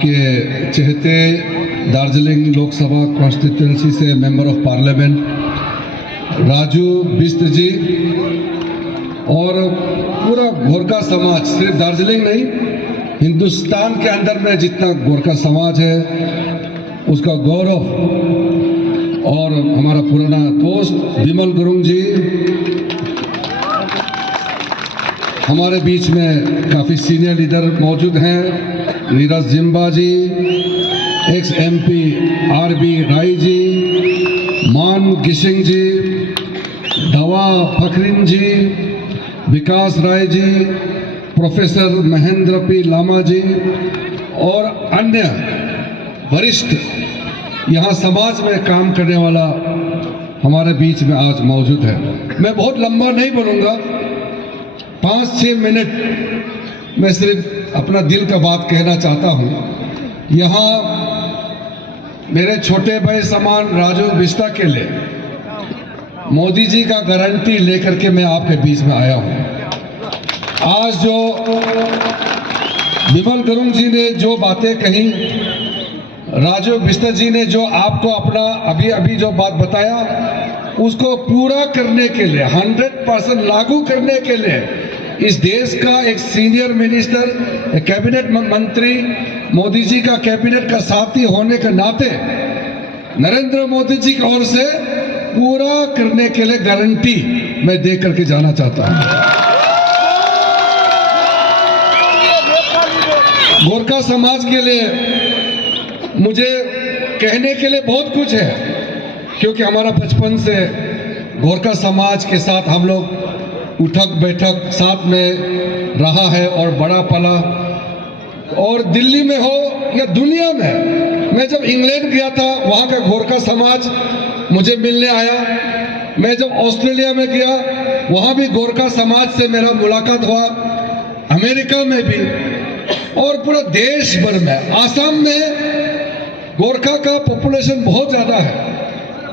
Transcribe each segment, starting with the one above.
आपके चहेते दार्जिलिंग लोकसभा कॉन्स्टिट्यूंसी से member of parliament Raju Bisht जी और पूरा गोरखा समाज, सिर्फ दार्जिलिंग नहीं हिंदुस्तान के अंदर में जितना गोरखा समाज है उसका गौरव, और हमारा पुराना दोस्त विमल गुरुंग जी हमारे बीच में काफ़ी सीनियर लीडर मौजूद हैं, नीरज जिम्बा जी, x MP RB Rai ji, मान गिशिंग जी, दवा फखरीन जी, विकास राय जी, प्रोफेसर महेंद्र P लामा जी और अन्य वरिष्ठ यहाँ समाज में काम करने वाला हमारे बीच में आज मौजूद है। मैं बहुत लंबा नहीं बोलूँगा, 5-6 मिनट मैं सिर्फ अपना दिल का बात कहना चाहता हूँ। यहाँ मेरे छोटे भाई समान राजू बिष्ट के लिए मोदी जी का गारंटी लेकर के मैं आपके बीच में आया हूँ। आज जो विमल गुरुंग जी ने जो बातें कही, राजू बिष्ट जी ने जो आपको अपना अभी जो बात बताया, उसको पूरा करने के लिए 100% लागू करने के लिए इस देश का एक सीनियर मिनिस्टर, एक कैबिनेट मंत्री, मोदी जी का कैबिनेट का साथी होने के नाते नरेंद्र मोदी जी की ओर से पूरा करने के लिए गारंटी मैं दे करके जाना चाहता हूं। गोरखा समाज के लिए मुझे कहने के लिए बहुत कुछ है, क्योंकि हमारा बचपन से गोरखा समाज के साथ हम लोग उठक बैठक साथ में रहा है और बड़ा पला। और दिल्ली में हो या दुनिया में, मैं जब इंग्लैंड गया था वहाँ का गोरखा समाज मुझे मिलने आया। मैं जब ऑस्ट्रेलिया में गया वहाँ भी गोरखा समाज से मेरा मुलाकात हुआ, अमेरिका में भी और पूरा देश भर में। आसाम में गोरखा का पॉपुलेशन बहुत ज़्यादा है,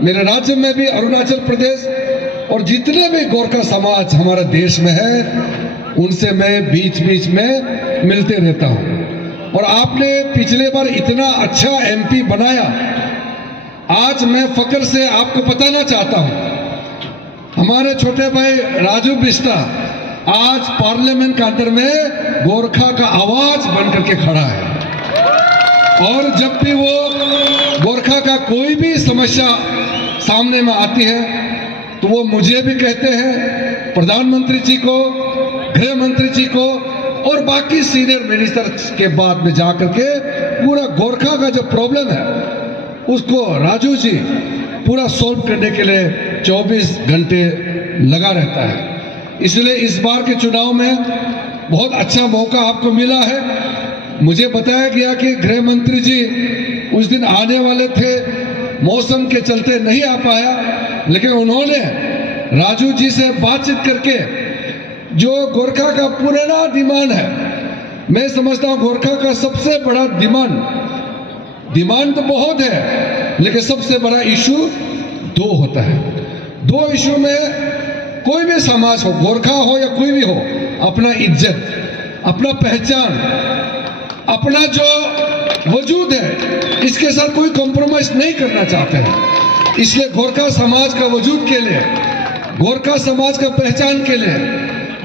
मेरे राज्य में भी, अरुणाचल प्रदेश, और जितने भी गोरखा समाज हमारे देश में है उनसे मैं बीच बीच में मिलते रहता हूँ। और आपने पिछले बार इतना अच्छा MP बनाया, आज मैं फक्र से आपको बताना चाहता हूँ, हमारे छोटे भाई राजू बिष्ट आज पार्लियामेंट के अंदर में गोरखा का आवाज बन करके खड़ा है। और जब भी वो गोरखा का कोई भी समस्या सामने में आती है तो वो मुझे भी कहते हैं, प्रधानमंत्री जी को, गृह मंत्री जी को और बाकी सीनियर मिनिस्टर के बाद में जाकर के पूरा गोरखा का जो प्रॉब्लम है उसको राजू जी पूरा सॉल्व करने के लिए 24 घंटे लगा रहता है। इसलिए इस बार के चुनाव में बहुत अच्छा मौका आपको मिला है। मुझे बताया गया कि गृह मंत्री जी उस दिन आने वाले थे, मौसम के चलते नहीं आ पाया, लेकिन उन्होंने राजू जी से बातचीत करके जो गोरखा का पुराना डिमांड है, मैं समझता हूँ गोरखा का सबसे बड़ा डिमांड तो बहुत है, लेकिन सबसे बड़ा इशू 2 होता है। 2 इशू में कोई भी समाज हो, गोरखा हो या कोई भी हो, अपना इज्जत, अपना पहचान, अपना जो वजूद है, इसके साथ कोई कॉम्प्रोमाइज नहीं करना चाहते हैं। इसलिए गोरखा समाज का वजूद के लिए, गोरखा समाज का पहचान के लिए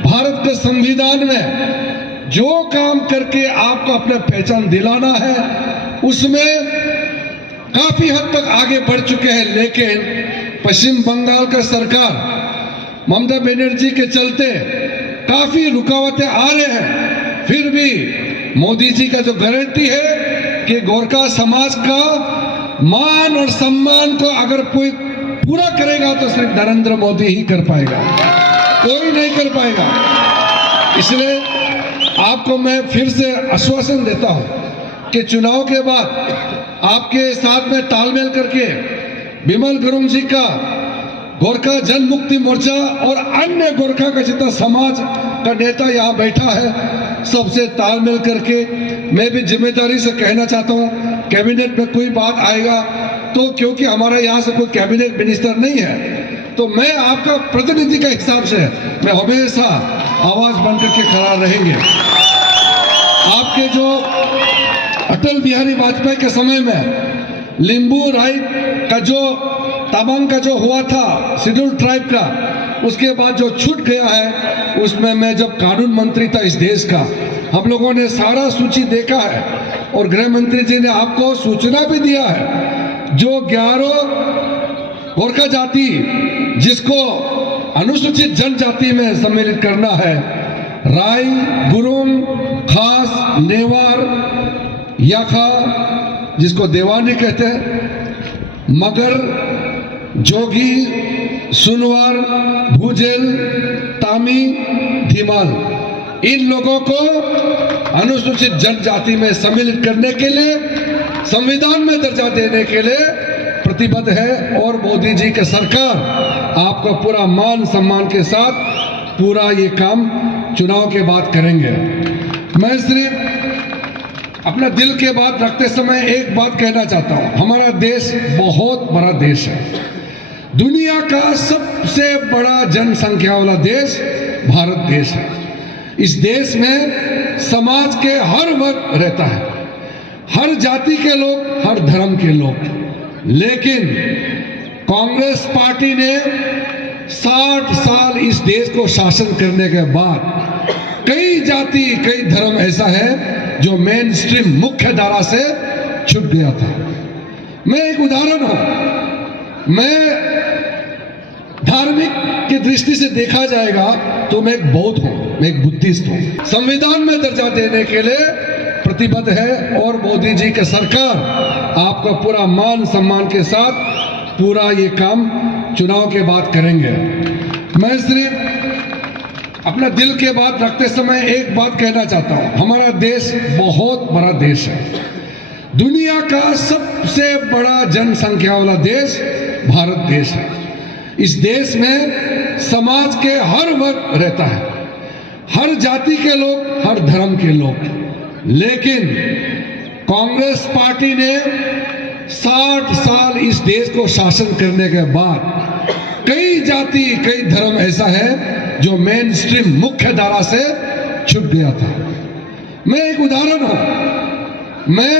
भारत के संविधान में जो काम करके आपको अपना पहचान दिलाना है उसमें काफी हद तक आगे बढ़ चुके हैं। लेकिन पश्चिम बंगाल का सरकार ममता बनर्जी के चलते काफी रुकावटें आ रहे हैं, फिर भी मोदी जी का जो गारंटी है कि गोरखा समाज का मान और सम्मान को अगर कोई पूरा करेगा तो सिर्फ नरेंद्र मोदी ही कर पाएगा, कोई नहीं कर पाएगा। इसलिए आपको मैं फिर से आश्वासन देता हूं कि चुनाव के बाद आपके साथ में तालमेल करके विमल गुरुंग जी का गोरखा जन मुक्ति मोर्चा और अन्य गोरखा का जितना समाज का नेता यहाँ बैठा है, सबसे तालमेल करके मैं भी जिम्मेदारी से कहना चाहता हूँ, कैबिनेट में कोई बात आएगा तो, क्योंकि हमारा यहाँ से कोई कैबिनेट मिनिस्टर नहीं है, तो मैं आपका प्रतिनिधि के हिसाब से मैं हमेशा आवाज बन करके खड़ा रहेंगे। आपके जो अटल बिहारी वाजपेयी के समय में लिंबू राय का जो तवांग का जो हुआ था शेड्यूल ट्राइब का, उसके बाद जो छूट गया है, उसमें मैं जब कानून मंत्री था इस देश का, हम लोगों ने सारा सूची देखा है और गृह मंत्री जी ने आपको सूचना भी दिया है। जो 11 गोरखा जाति जिसको अनुसूचित जनजाति में सम्मिलित करना है, राय, गुरुंग, खास, नेवार, याखा जिसको देवानी कहते हैं, मगर, जोगी, सुनवार, भूजेल, तामी, धीमाल, इन लोगों को अनुसूचित जनजाति में सम्मिलित करने के लिए संविधान में दर्जा देने के लिए प्रतिबद्ध है। और मोदी जी की सरकार आपका पूरा मान सम्मान के साथ पूरा ये काम चुनाव के बाद करेंगे। मैं सिर्फ अपना दिल के बात रखते समय एक बात कहना चाहता हूं, हमारा देश बहुत बड़ा देश है। दुनिया का सबसे बड़ा जनसंख्या वाला देश भारत देश है। इस देश में समाज के हर वर्ग रहता है, हर जाति के लोग, हर धर्म के लोग। लेकिन कांग्रेस पार्टी ने 60 साल इस देश को शासन करने के बाद कई जाति, कई धर्म ऐसा है जो मेन स्ट्रीम मुख्य धारा से छूट गया था। मैं एक उदाहरण हूं, मैं धार्मिक की दृष्टि से देखा जाएगा तो मैं एक बौद्ध हूं, मैं एक बुद्धिस्ट हूं। संविधान में दर्जा देने के लिए प्रतिबद्ध है और मोदी जी की सरकार आपका पूरा मान सम्मान के साथ पूरा ये काम चुनाव के बाद करेंगे। मैं सिर्फ अपना दिल के बात रखते समय एक बात कहना चाहता हूं, हमारा देश बहुत बड़ा देश है। दुनिया का सबसे बड़ा जनसंख्या वाला देश भारत देश है। इस देश में समाज के हर वर्ग रहता है, हर जाति के लोग, हर धर्म के लोग। लेकिन कांग्रेस पार्टी ने 60 साल इस देश को शासन करने के बाद कई जाति, कई धर्म ऐसा है जो मेन स्ट्रीम मुख्य धारा से छूट गया था। मैं एक उदाहरण हूं, मैं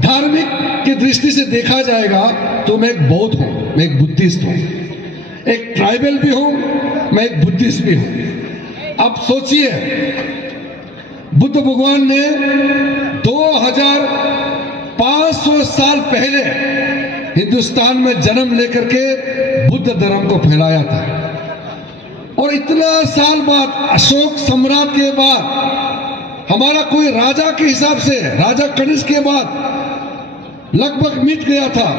धार्मिक की दृष्टि से देखा जाएगा तो मैं एक बौद्ध हूं, मैं एक बुद्धिस्ट हूं, एक ट्राइबल भी हूं, मैं एक बुद्धिस्ट भी हूं। अब सोचिए, बुद्ध भगवान ने 2500 साल पहले हिंदुस्तान में जन्म लेकर के बुद्ध धर्म को फैलाया था। और इतना साल बाद, अशोक सम्राट के बाद, हमारा कोई राजा के हिसाब से, राजा कनिष्क के बाद लगभग मिट गया था।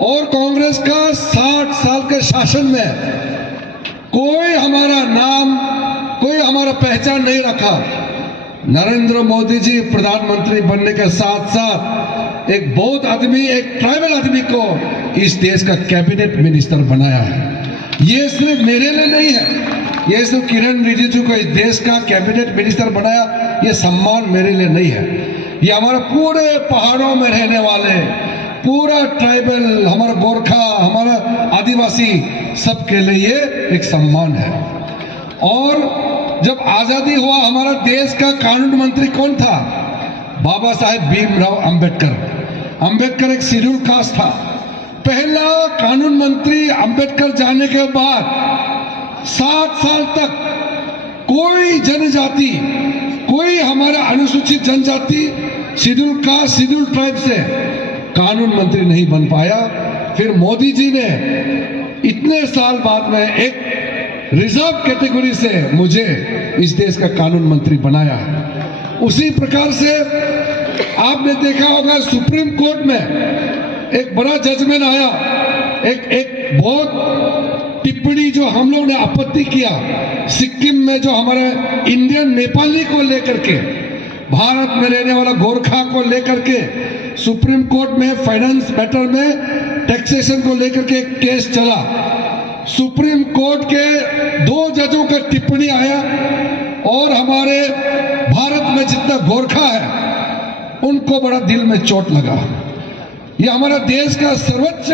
और कांग्रेस का 60 साल के शासन में कोई हमारा नाम, कोई हमारा पहचान नहीं रखा। नरेंद्र मोदी जी प्रधानमंत्री बनने के साथ साथ एक बौद्ध आदमी, एक ट्राइबल आदमी को इस देश का कैबिनेट मिनिस्टर बनाया है। ये सिर्फ मेरे लिए नहीं है, ये सिर्फ किरण रिजिजू को इस देश का कैबिनेट मिनिस्टर बनाया, ये सम्मान मेरे लिए नहीं है। ये हमारे पूरे पहाड़ों में रहने वाले, पूरा ट्राइबल, हमारा गोरखा, हमारा आदिवासी, सबके लिए ये एक सम्मान है। और जब आजादी हुआ, हमारा देश का कानून मंत्री कौन था? बाबा साहेब भीमराव अंबेडकर। अंबेडकर एक शेड्यूल कास्ट था। पहला कानून मंत्री अंबेडकर जाने के बाद 7 साल तक कोई जनजाति, कोई हमारा अनुसूचित जनजाति, शेड्यूल कास्ट, शेड्यूल ट्राइब से कानून मंत्री नहीं बन पाया। फिर मोदी जी ने इतने साल बाद में एक रिजर्व कैटेगरी से मुझे इस देश का कानून मंत्री बनाया है। उसी प्रकार से आपने देखा होगा, सुप्रीम कोर्ट में एक बड़ा जजमेंट आया, एक बहुत टिप्पणी जो हम लोग ने आपत्ति किया, सिक्किम में जो हमारे इंडियन नेपाली को लेकर के, भारत में रहने वाला गोरखा को लेकर के सुप्रीम कोर्ट में फाइनेंस मैटर में टैक्सेशन को लेकर के एक केस चला। सुप्रीम कोर्ट के 2 जजों का टिप्पणी आया और हमारे भारत में जितना गोरखा है उनको बड़ा दिल में चोट लगा। ये हमारा देश का सर्वोच्च,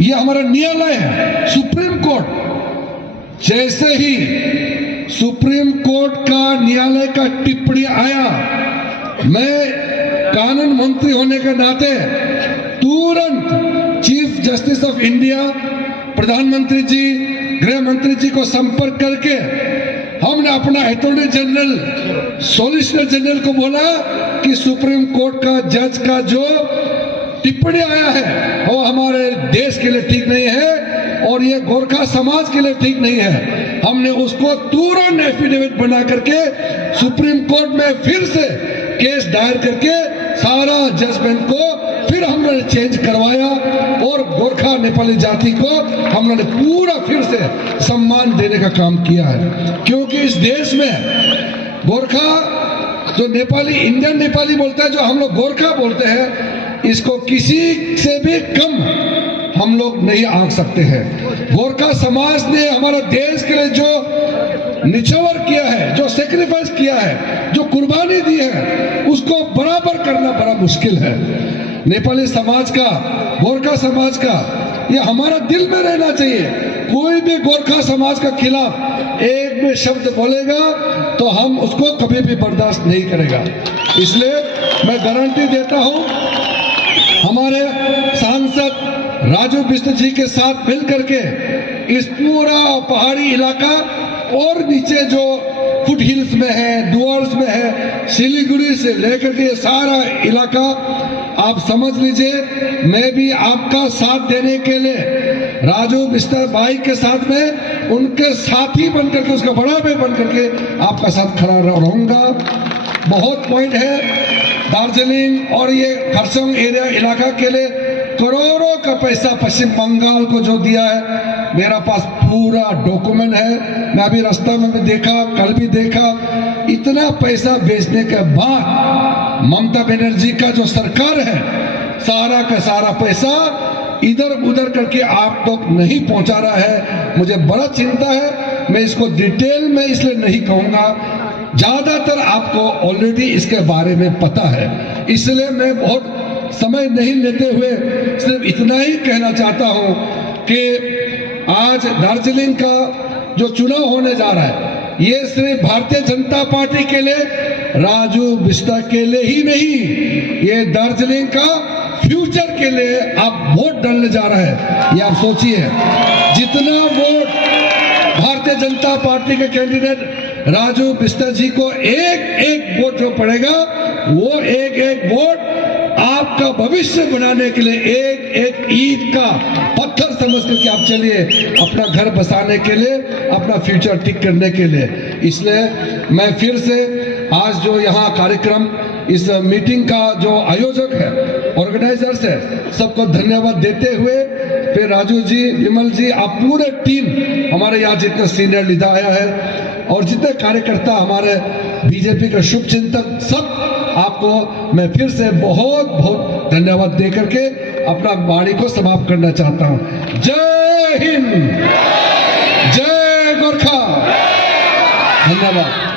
ये हमारा न्यायालय है, सुप्रीम कोर्ट। जैसे ही सुप्रीम कोर्ट का न्यायालय का टिप्पणी आया, मैं कानून मंत्री होने के नाते तुरंत चीफ जस्टिस ऑफ इंडिया, प्रधानमंत्री जी, गृह मंत्री जी को संपर्क करके हमने अपना अटॉर्नी जनरल, सॉलिसिटर जनरल को बोला कि सुप्रीम कोर्ट का जज का जो टिप्पणी आया है वो हमारे देश के लिए ठीक नहीं है और ये गोरखा समाज के लिए ठीक नहीं है। हमने उसको तुरंत एफिडेविट बना करके सुप्रीम कोर्ट में फिर से केस दायर करके सारा जजमेंट को फिर हमने चेंज करवाया और गोरखा नेपाली जाति को हमने पूरा फिर से सम्मान देने का काम किया है। क्योंकि इस देश में गोरखा जो नेपाली, इंडियन नेपाली बोलता है, जो हम लोग गोरखा बोलते हैं, इसको किसी से भी कम हम लोग नहीं आंक सकते हैं। गोरखा समाज ने हमारा देश के लिए जो निछावर किया है, जो सेक्रीफाइस किया है, जो कुर्बानी दी है, उसको बराबर करना बड़ा मुश्किल है। नेपाली समाज का, गोरखा समाज का, ये हमारा दिल में रहना चाहिए। कोई भी गोरखा समाज का खिलाफ एक भी शब्द बोलेगा तो हम उसको कभी भी बर्दाश्त नहीं करेगा। इसलिए मैं गारंटी देता हूं, हमारे सांसद राजू बिष्ट जी के साथ मिलकर के इस पूरा पहाड़ी इलाका और नीचे जो फुट हिल्स में है, डुअर्स में है, सिलीगुड़ी से लेकर के सारा इलाका आप समझ लीजिए। मैं भी आपका साथ देने के लिए राजू बिष्ट भाई के साथ में उनके साथी बनकर के, उसका बड़ा भाई बनकर के आपका साथ खड़ा रहूंगा। बहुत पॉइंट है, दार्जिलिंग और ये खरसोंग एरिया इलाका के लिए करोड़ों का पैसा पश्चिम बंगाल को जो दिया है, मेरा पास पूरा डॉक्यूमेंट है। मैं अभी रास्ता में भी देखा, कल भी देखा, इतना पैसा बेचने के बाद ममता बनर्जी का जो सरकार है, सारा का सारा पैसा इधर उधर करके आप तक नहीं पहुंचा रहा है। मुझे बड़ा चिंता है। मैं इसको डिटेल में इसलिए नहीं कहूंगा, ज्यादातर आपको ऑलरेडी इसके बारे में पता है, इसलिए मैं बहुत समय नहीं लेते हुए सिर्फ इतना ही कहना चाहता हूं कि आज दार्जिलिंग का जो चुनाव होने जा रहा है, ये सिर्फ भारतीय जनता पार्टी के लिए, राजू बिष्ट के लिए ही नहीं, ये दार्जिलिंग का फ्यूचर के लिए आप वोट डालने जा रहे हैं। ये आप सोचिए, जितना वोट भारतीय जनता पार्टी के कैंडिडेट राजू बिष्ट जी को एक एक वोट जो पड़ेगा, वो एक एक वोट आपका भविष्य बनाने के लिए, एक एक ईंट का पत्थर समझ करके आप चलिए, अपना घर बसाने के लिए, अपना फ्यूचर ठीक करने के लिए। इसलिए मैं फिर से आज जो यहाँ कार्यक्रम, इस मीटिंग का जो आयोजक है, ऑर्गेनाइजर्स है, सबको धन्यवाद देते हुए, फिर राजू जी, विमल जी, आप पूरे टीम, हमारे यहाँ जितने सीनियर लीडर आया है और जितने कार्यकर्ता, हमारे बीजेपी के शुभ चिंतक, सब आपको मैं फिर से बहुत बहुत धन्यवाद दे करके अपना वाणी को समाप्त करना चाहता हूं। जय हिंद, जय गोरखा, धन्यवाद।